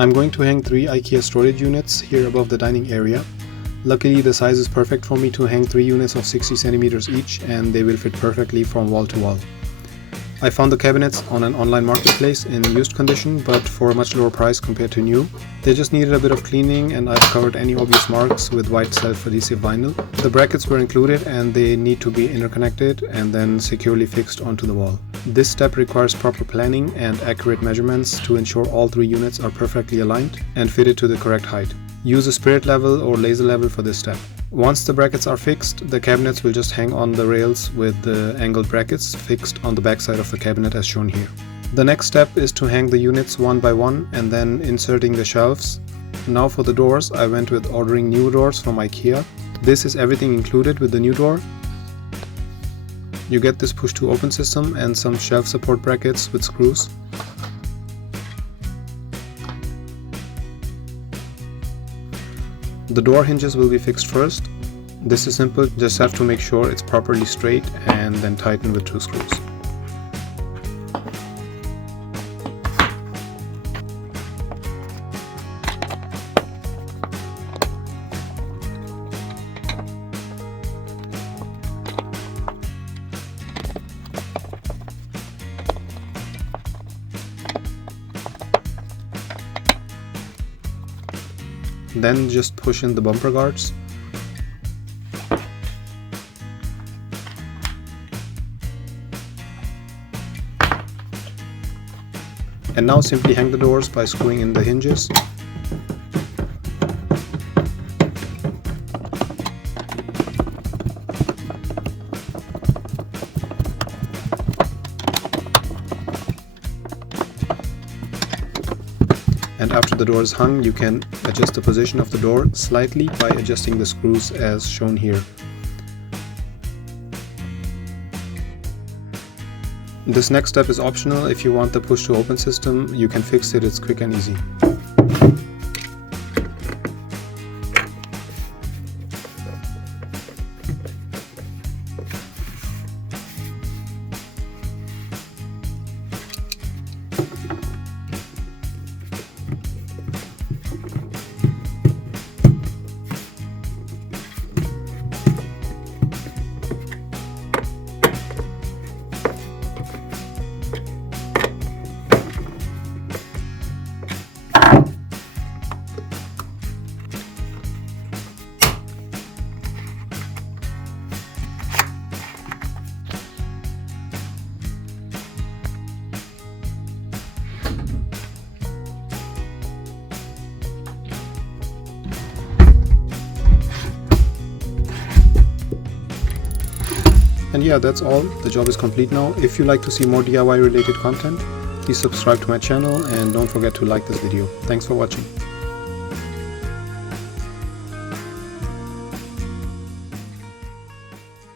I'm going to hang 3 IKEA storage units here above the dining area. Luckily the size is perfect for me to hang 3 units of 60 centimeters each, and they will fit perfectly from wall to wall. I found the cabinets on an online marketplace in used condition, but for a much lower price compared to new. They just needed a bit of cleaning, and I've covered any obvious marks with white self-adhesive vinyl. The brackets were included and they need to be interconnected and then securely fixed onto the wall. This step requires proper planning and accurate measurements to ensure all 3 units are perfectly aligned and fitted to the correct height. Use a spirit level or laser level for this step. Once the brackets are fixed, the cabinets will just hang on the rails with the angled brackets fixed on the back side of the cabinet as shown here. The next step is to hang the units one by one and then inserting the shelves. Now for the doors, I went with ordering new doors from IKEA. This is everything included with the new door. You get this push to open system and some shelf support brackets with screws. The door hinges will be fixed first. This is simple, just have to make sure it's properly straight and then tighten with 2 screws. Then just push in the bumper guards. And now simply hang the doors by screwing in the hinges. And after the door is hung, you can adjust the position of the door slightly by adjusting the screws as shown here. This next step is optional. If you want the push to open system, you can fix it, it's quick and easy. And yeah, that's all. The job is complete now. If you like to see more DIY related content, please subscribe to my channel and don't forget to like this video. Thanks for watching.